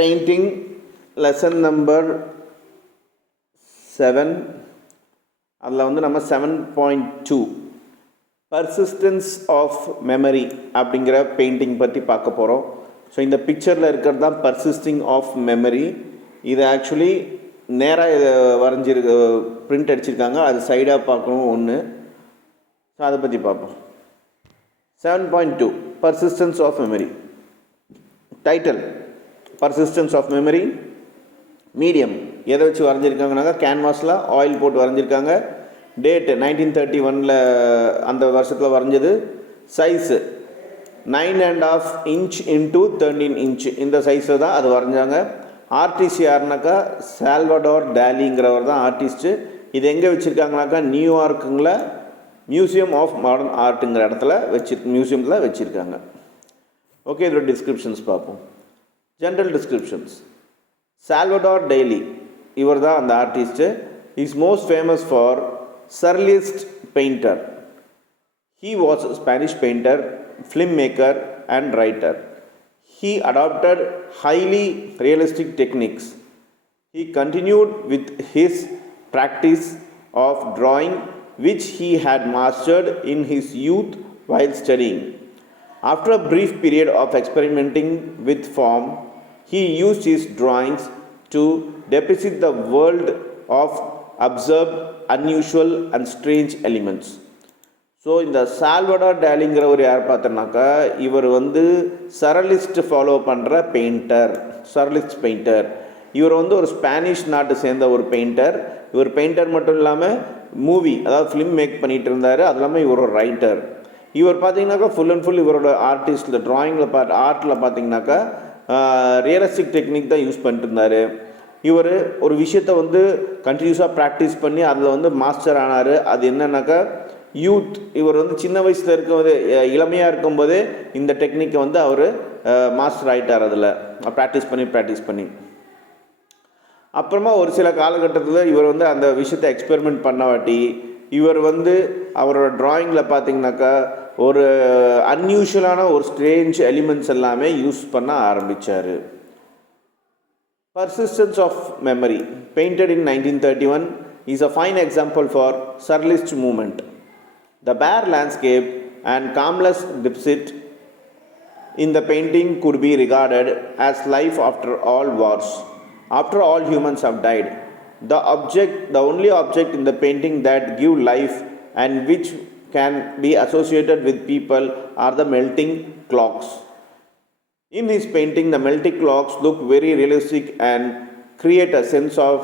painting lesson number 7 அதில் வந்து நம்ம 7.2 persistence of memory அப்படிங்கிற பெயிண்டிங் பற்றி பார்க்க போகிறோம். ஸோ இந்த பிக்சரில் இருக்கிறது தான் persisting of memory. இது ஆக்சுவலி நேராக வரைஞ்சிருக்கு, பிரிண்ட் அடிச்சிருக்காங்க, அது சைடாக பார்க்கணும் ஒன்று. ஸோ அதை பற்றி பார்ப்போம். 7.2 persistence of memory. Title persistence of memory. Medium எதை வச்சு வரைஞ்சிருக்காங்கனாக்கா கேன்வாஸில் ஆயில் போட்டு வரைஞ்சிருக்காங்க. டேட்டு 1931 அந்த வருஷத்தில் வரைஞ்சது. சைஸு 9.5 inch into 13 inch இந்த சைஸில் தான் அது வரைஞ்சாங்க. ஆர்டிஸ்ட் யாருனாக்கா சால்வடார் டாலிங்கிறவர் தான் ஆர்டிஸ்ட்டு. இது எங்கே வச்சுருக்காங்கனாக்கா நியூயார்க்குங்கள மியூசியம் ஆஃப் மாடர்ன் ஆர்ட்டுங்கிற இடத்துல மியூசியத்தில் வச்சுருக்காங்க. ஓகே, இதோட டிஸ்கிரிப்ஷன்ஸ் பார்ப்போம். General descriptions. சால்வடார் டெய்லி இவர் தான் அந்த artist. Is most famous for surrealist painter. He was a Spanish painter, filmmaker and writer. He adopted highly realistic techniques. He continued with his practice of drawing, which he had mastered in his youth while studying. After a brief period of experimenting with form, he used his drawings to depict the world of observed, unusual and strange elements. So இந்த Salvador டாலிங்கிறவர் யார் பார்த்தோம்னாக்கா இவர் வந்து சரலிஸ்ட் follow பண்ணுற painter, சரலிஸ்ட் painter. இவர் வந்து ஒரு Spanish நாட்டை சேர்ந்த ஒரு பெயிண்டர். இவர் பெயிண்டர் மட்டும் இல்லாமல் மூவி, அதாவது ஃபிலிம் மேக் பண்ணிகிட்டு இருந்தார். அது இல்லாமல் இவர் ஒரு ரைட்டர். இவர் பார்த்தீங்கன்னாக்கா ஃபுல் அண்ட் ஃபுல் இவரோட ஆர்டிஸ்டில் ட்ராயிங்கில் ஆர்ட்டில் பார்த்தீங்கன்னாக்கா ரியலிஸ்டிக் டெக்னிக் தான் யூஸ் பண்ணிட்டு இருந்தார். இவர் ஒரு விஷயத்தை வந்து கண்டினியூஸாக ப்ராக்டிஸ் பண்ணி அதில் வந்து மாஸ்டர் ஆனார். அது என்னன்னாக்கா யூத், இவர் வந்து சின்ன வயசில் இருக்கும்போது, இளமையாக இருக்கும்போதே இந்த டெக்னிக்கை வந்து அவர் மாஸ்டர் ஆகிட்டார். அதில் ப்ராக்டிஸ் பண்ணி அப்புறமா ஒரு சில காலகட்டத்தில் இவர் வந்து அந்த விஷயத்தை எக்ஸ்பெரிமெண்ட் பண்ணவாட்டி இவர் வந்து அவரோட ட்ராயிங்கில் பார்த்தீங்கன்னாக்கா ஒரு அன்யூஷுவலான ஒரு ஸ்ட்ரேஞ்ச் எலிமெண்ட்ஸ் எல்லாமே யூஸ் பண்ண ஆரம்பித்தார். Persistence of memory, painted in 1931, is a fine example for surrealist movement. The bare landscape and calmless depict in the painting could be regarded as life after all wars. After all humans have died, the only object in the painting that give life and which can be associated with people are the melting clocks. In his painting, the melting clocks look very realistic and create a sense of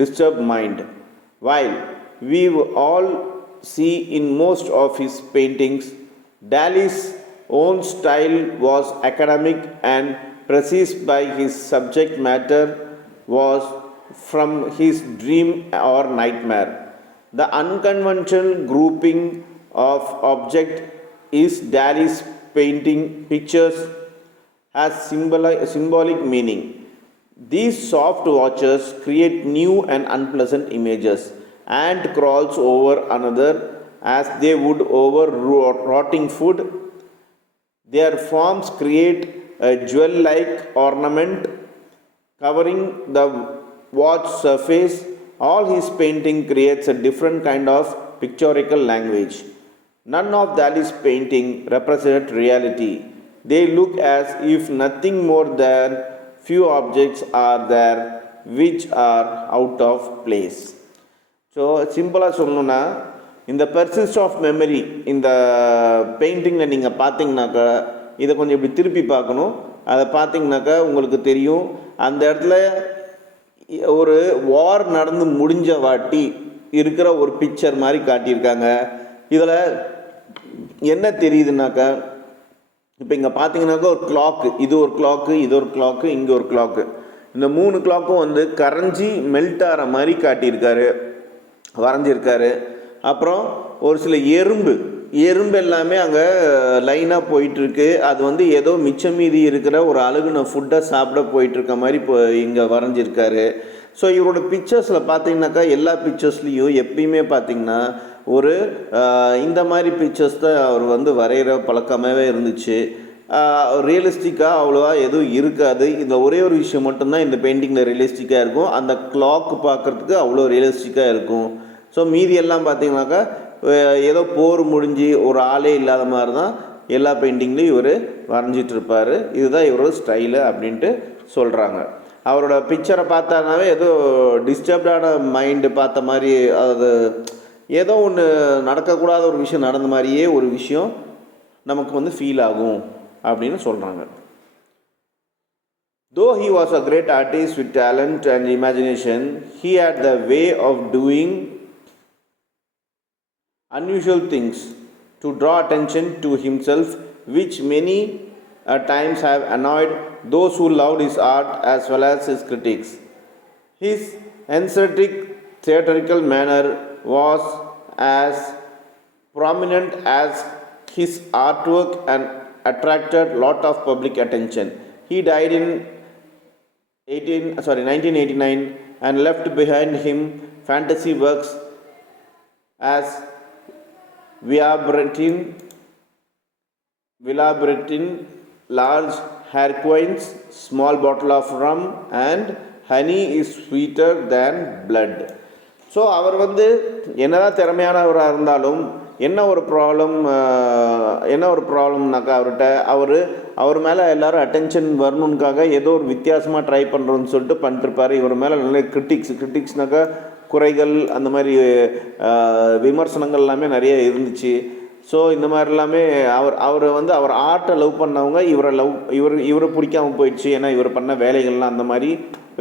disturbed mind. While we all see in most of his paintings, Dali's own style was academic and precise by his subject matter was from his dream or nightmare. The unconventional grouping of object is Dali's painting pictures has symbolic meaning. These soft watches create new and unpleasant images. Ant crawls over another as they would over rotting food. Their forms create a jewel-like ornament covering the watch surface. All his painting creates a different kind of pictorial language. None of Dali's painting represent reality. They look as if nothing more than few objects are there which are out of place. So சிம்பிளாக சொல்லணுன்னா இந்த persist of memory இந்த பெயிண்டிங்கில் நீங்கள் பார்த்தீங்கன்னாக்கா இதை கொஞ்சம் இப்படி திருப்பி பார்க்கணும். அதை பார்த்தீங்கன்னாக்கா உங்களுக்கு தெரியும் அந்த இடத்துல ஒரு வார் நடந்து முடிஞ்ச வாட்டி இருக்கிற ஒரு பிக்சர் மாதிரி காட்டியிருக்காங்க. இதில் என்ன தெரியுதுனாக்கா இப்போ இங்கே பார்த்தீங்கன்னாக்கா ஒரு கிளாக்கு, இது ஒரு கிளாக்கு, இது ஒரு கிளாக்கு, இங்கே ஒரு கிளாக்கு. இந்த 3 கிளாக்கும் வந்து கரைஞ்சி மெல்ட் ஆகிற மாதிரி காட்டியிருக்காரு, வரைஞ்சிருக்காரு. அப்புறம் ஒரு சில எறும்பு எல்லாமே அங்கே லைனாக போயிட்டுருக்கு. அது வந்து ஏதோ மிச்சம் மீதி இருக்கிற ஒரு அழுகுன ஃபுட்டை சாப்பிட போயிட்டுருக்க மாதிரி இப்போ இங்கே வரைஞ்சிருக்காரு. ஸோ இவரோட பிக்சர்ஸில் பார்த்தீங்கன்னாக்கா எல்லா பிக்சர்ஸ்லேயும் எப்பயுமே பார்த்திங்கன்னா ஒரு இந்த மாதிரி பிக்சர்ஸ் தான் அவர் வந்து வரைகிற பழக்கமாகவே இருந்துச்சு. ரியலிஸ்டிக்காக அவ்வளோவா எதுவும் இருக்காது. இந்த ஒரே ஒரு விஷயம் மட்டும்தான் இந்த பெயிண்டிங்கில் ரியலிஸ்டிக்காக இருக்கும். அந்த கிளாக் பார்க்குறதுக்கு அவ்வளோ ரியலிஸ்டிக்காக இருக்கும். ஸோ மீதி எல்லாம் பார்த்தீங்கன்னாக்கா ஏதோ போர் முடிஞ்சு ஒரு ஆளே இல்லாத மாதிரி தான் எல்லா பெயிண்டிங்லேயும் இவர் வரைஞ்சிட்ருப்பார். இதுதான் இவரோட ஸ்டைலு அப்படின்ட்டு சொல்கிறாங்க. அவரோட பிக்சரை பார்த்தானாவே ஏதோ டிஸ்டர்ப்டான மைண்டு பார்த்த மாதிரி, அது ஏதோ ஒன்று நடக்கக்கூடாத ஒரு விஷயம் நடந்த மாதிரியே ஒரு விஷயம் நமக்கு வந்து ஃபீல் ஆகும் அப்படின்னு சொல்கிறாங்க. Though he was a great artist with talent and imagination, he had the way of doing unusual things to draw attention to himself, which many times have annoyed those who loved his art as well as his critics. His eccentric theatrical manner was as prominent as his artwork and attracted lot of public attention. He died in 1989 and left behind him fantasy works as Villabertin, large harlequins, small bottle of rum and honey is sweeter than blood. So அவர் வந்து என்னதான் திறமையானவராக இருந்தாலும் என்ன ஒரு ப்ராப்ளம்னாக்கா அவர் மேலே எல்லோரும் attention வரணுன்னுக்காக ஏதோ ஒரு வித்தியாசமாக ட்ரை பண்ணுறோன்னு சொல்லிட்டு பண்ணிட்டுருப்பார். இவர் மேலே நல்ல கிரிட்டிக்ஸ்னாக்கா குறைகள், அந்த மாதிரி விமர்சனங்கள் எல்லாமே நிறைய இருந்துச்சு. ஸோ இந்த மாதிரி எல்லாமே அவர் ஆர்ட்டை லவ் பண்ணவங்க இவரை பிடிக்காமல் போயிடுச்சு. ஏன்னா இவர் பண்ண வேலைகள்லாம் அந்த மாதிரி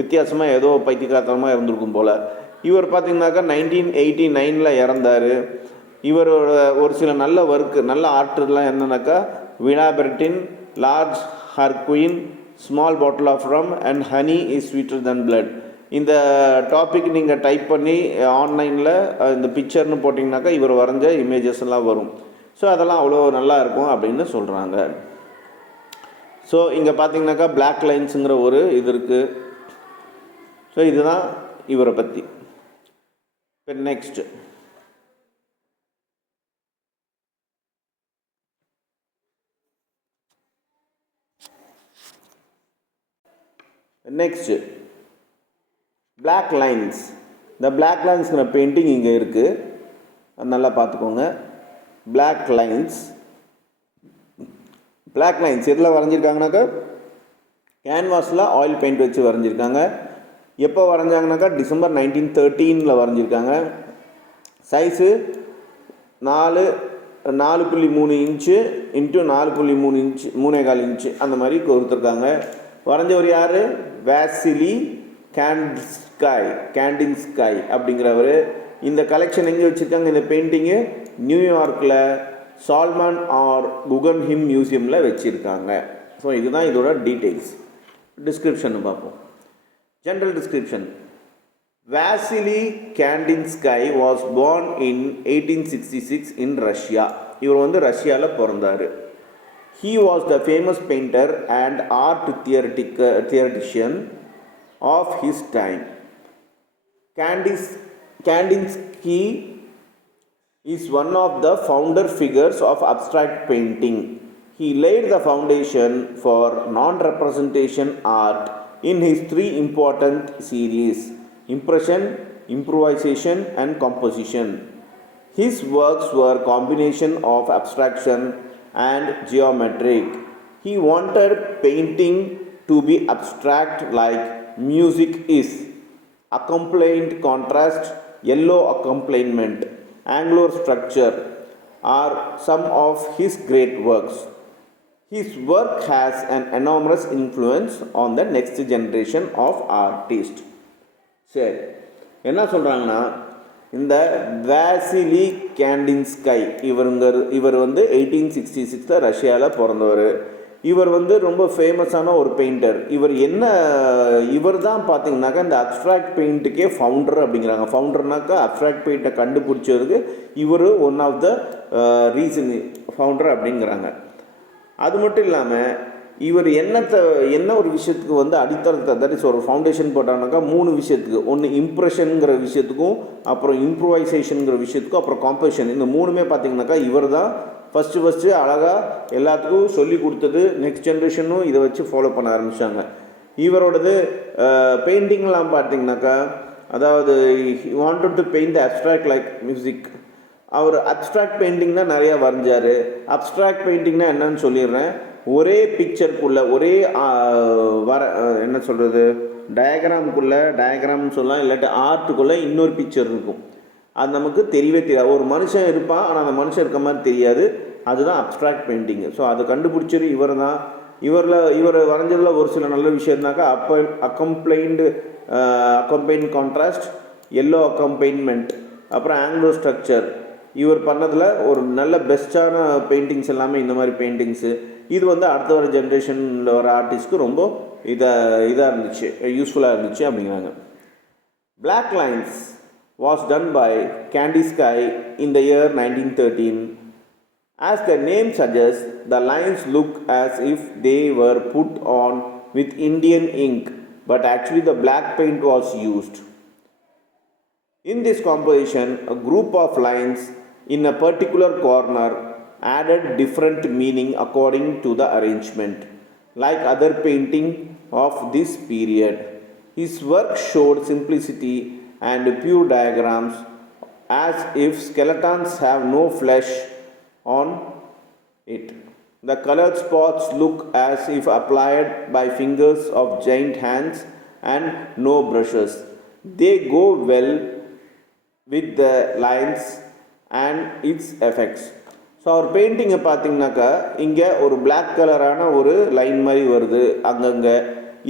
வித்தியாசமாக ஏதோ பைத்தியக்காரத்தனமாக இருந்திருக்கும் போல். இவர் பார்த்திங்கனாக்கா 1989 இறந்தார். இவரோட ஒரு சில நல்ல ஆர்ட்லாம் என்னன்னாக்கா விலாபெர்டின், large harlequin, small bottle of rum and honey is sweeter than blood. இந்த டாபிக் நீங்கள் டைப் பண்ணி ஆன்லைனில் இந்த பிக்சர்னு போட்டிங்கனாக்கா இவர் வரைஞ்ச இமேஜஸ் எல்லாம் வரும். ஸோ அதெல்லாம் அவ்வளோ நல்லா இருக்கும் அப்படின்னு சொல்கிறாங்க. ஸோ இங்கே பார்த்தீங்கன்னாக்கா பிளாக் லைன்ஸுங்கிற ஒரு இது இருக்குது. ஸோ இதுதான் இவரை பற்றி. இப்போ நெக்ஸ்ட் பிளாக் லைன்ஸ். இந்த பிளாக் லைன்ஸ்ங்கிற பெயிண்டிங் இங்கே இருக்குது, நல்லா பார்த்துக்கோங்க. பிளாக் லைன்ஸ் எதில் வரைஞ்சிருக்காங்கனாக்கா கேன்வாஸில் ஆயில் பெயிண்ட் வச்சு வரைஞ்சிருக்காங்க. எப்போ வரைஞ்சாங்கனாக்கா டிசம்பர் 1913 வரைஞ்சிருக்காங்க. சைஸு 4.3 இன்ச்சு இன்ட்டு 4.3 இன்ச்சு 3.25 இன்ச்சு அந்த மாதிரி கொடுத்துருக்காங்க. வரைஞ்சவர் யார்? வாசிலி கேண்டின்ஸ்கை அப்படிங்கிறவர். இந்த கலெக்ஷன் எங்கே வச்சுருக்காங்க? இந்த பெயிண்டிங்கு நியூயார்க்கில் சால்மன் ஆர் குகன்ஹிம் மியூசியமில் வச்சுருக்காங்க. ஸோ இதுதான் இதோட டீட்டெயில்ஸ். டிஸ்கிரிப்ஷன் பார்ப்போம். General description. Vasily Kandinsky was born in 1866 in Russia. இவர் வந்து ரஷ்யாவில் பிறந்தார். He was the famous painter and art theoretician of his time. Kandinsky is one of the founder figures of abstract painting. He laid the foundation for non-representation art in his three important series: impression, improvisation and composition. His works were combination of abstraction and geometric. He wanted painting to be abstract like music is. Accompanied contrast, yellow accompaniment, angular structure are some of his great works. His work has an enormous influence on the next generation of artists. சரி, என்ன சொல்கிறாங்கன்னா, இந்த Vasily கேண்டின்ஸ்கை இவர் வந்து 1866 ரஷ்யாவில் பிறந்தவர். இவர் வந்து ரொம்ப ஃபேமஸான ஒரு பெயிண்டர். இவர் தான் பார்த்தீங்கன்னாக்கா இந்த அப்ஸ்ட்ராக்ட் பெயிண்ட்டுக்கே ஃபவுண்டர் அப்படிங்கிறாங்க. ஃபவுண்டர்னாக்கா அப்ஸ்ட்ராக்ட் பெயிண்ட்டை கண்டுபிடிச்சதுக்கு இவர் ஒன் ஆஃப் த ஃபவுண்டர் அப்படிங்கிறாங்க. அது மட்டும் இல்லாமல் இவர் என்ன ஒரு விஷயத்துக்கு வந்து அடித்தளத்தை தட் இஸ் ஒரு ஃபவுண்டேஷன் போட்டாங்கனாக்கா 3 விஷயத்துக்கு, ஒன்று இம்ப்ரெஷனுங்கிற விஷயத்துக்கும், அப்புறம் இம்ப்ரூவைசேஷனுங்கிற விஷயத்துக்கும், அப்புறம் காம்போசிஷன், இந்த 3மே பார்த்திங்கனாக்கா இவர் தான் ஃபஸ்ட்டு அழகாக எல்லாத்துக்கும் சொல்லி கொடுத்தது. நெக்ஸ்ட் ஜென்ரேஷனும் இதை வச்சு ஃபாலோ பண்ண ஆரம்பித்தாங்க. இவரோடது பெயிண்டிங்லாம் பார்த்தீங்கன்னாக்கா, அதாவது wanted to paint abstract like music. அவர் அப்ட்ராக்ட் பெயிண்டிங் தான் நிறையா வரைஞ்சார். அப்ட்ராக்ட் பெயிண்டிங்னா என்னன்னு சொல்லிடுறேன். ஒரே பிக்சருக்குள்ளே ஒரே என்ன சொல்கிறது, டயக்ராம்னு சொல்லலாம், இல்லாட்டி ஆர்ட்டுக்குள்ளே இன்னொரு பிக்சர் இருக்கும். அது நமக்கு தெரியவே தெரியாது. ஒரு மனுஷன் இருப்பான், ஆனால் அந்த மனுஷன் இருக்க மாதிரி தெரியாது. அதுதான் அப்ட்ராக்ட் பெயிண்டிங்கு. ஸோ அதை கண்டுபிடிச்சது இவர் தான். இவர் வரைஞ்சதில் ஒரு சில நல்ல விஷயம் இருந்தாக்கா, அக்கம்பைன் கான்ட்ராஸ்ட், எல்லோ அக்கம்பைன்மெண்ட், அப்புறம் ஆங்கிலோ ஸ்ட்ரக்சர். இவர் பண்ணதில் ஒரு நல்ல பெஸ்ட்டான பெயிண்டிங்ஸ் எல்லாமே இந்த மாதிரி பெயிண்டிங்ஸு. இது அடுத்த வர ஜென்ரேஷனில் வர ஆர்டிஸ்ட்க்கு ரொம்ப இதாக இருந்துச்சு, யூஸ்ஃபுல்லாக இருந்துச்சு அப்படிங்கிறாங்க. Black Lines was done by Candy Sky in the year 1913. As the name suggests, the lines look as if they were put on with Indian ink, but actually the black paint was used. In this composition, a group of lines in a particular corner added different meaning according to the arrangement, like other painting of this period. His work showed simplicity and pure diagrams, as if skeletons have no flesh on it. The colored spots look as if applied by fingers of giant hands and no brushes. They go well with the lines and its effects. So அவர் பெயிண்டிங்கை பார்த்தீங்கன்னாக்கா, இங்கே ஒரு black கலரான ஒரு line மாதிரி வருது அங்கங்கே.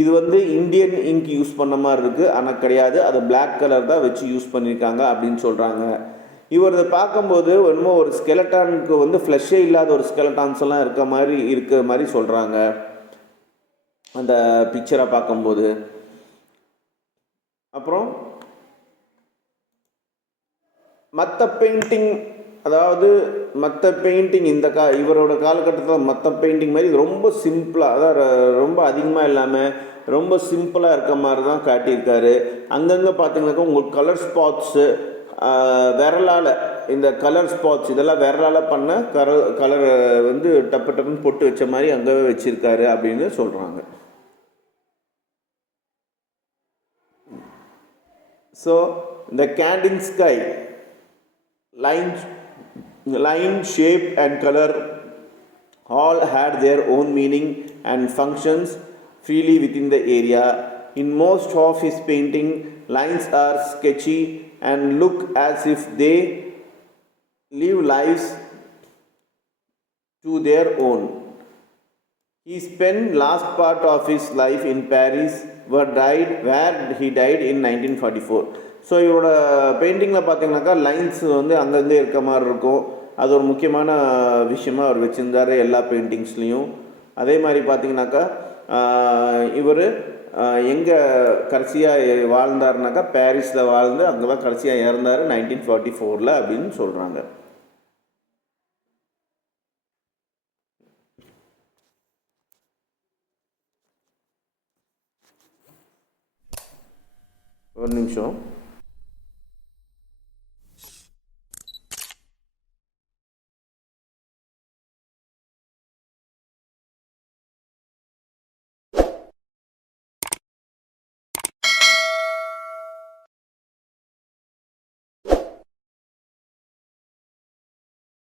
இது இந்தியன் இங்க் யூஸ் பண்ண மாதிரி இருக்குது, ஆனால் கிடையாது, அது பிளாக் கலர் தான் வச்சு யூஸ் பண்ணியிருக்காங்க அப்படின்னு சொல்கிறாங்க. இவர் இதை பார்க்கும்போது என்னமோ ஒரு ஸ்கெலட்டானுக்கு ஃப்ளஷ்ஷே இல்லாத ஒரு ஸ்கெலட்டான்ஸ் எல்லாம் இருக்க மாதிரி சொல்கிறாங்க அந்த பிக்சரை பார்க்கும்போது. அப்புறம் மற்ற பெயிண்டிங், அதாவது மற்ற பெயிண்டிங் இவரோட காலகட்டத்தில் மற்ற பெயிண்டிங் மாதிரி ரொம்ப சிம்பிளாக, அதாவது ரொம்ப அதிகமாக இல்லாமல் ரொம்ப சிம்பிளாக இருக்க மாதிரி தான் காட்டியிருக்காரு. அங்கங்கே பார்த்தீங்கன்னாக்கா உங்களுக்கு கலர் ஸ்பாட்ஸு, விரலால் இந்த கலர் ஸ்பாட்ஸ் இதெல்லாம் விரலால் பண்ண கலர் டப்பு டப்புன்னு போட்டு வச்ச மாதிரி அங்கவே வச்சுருக்காரு அப்படின்னு சொல்கிறாங்க. ஸோ இந்த Candy Sky line, shape and color all had their own meaning and functions freely within the area. In most of his painting, lines are sketchy and look as if they live lives to their own. He spent last part of his life in Paris, where he died in 1944. So இவரோட பெயிண்டிங்கில் பார்த்தீங்கன்னாக்கா lines அங்கங்கே இருக்க மாதிரி இருக்கும். அது ஒரு முக்கியமான விஷயமாக அவர் வச்சுருந்தார் எல்லா பெயிண்டிங்ஸ்லேயும். அதே மாதிரி பார்த்தீங்கன்னாக்கா இவர் எங்கே கடைசியாக வாழ்ந்தார்னாக்கா பாரிஸில் வாழ்ந்து அங்கே தான் கடைசியாக இறந்தார் 1944 அப்படின்னு சொல்கிறாங்க. ஒரு நிமிஷம்.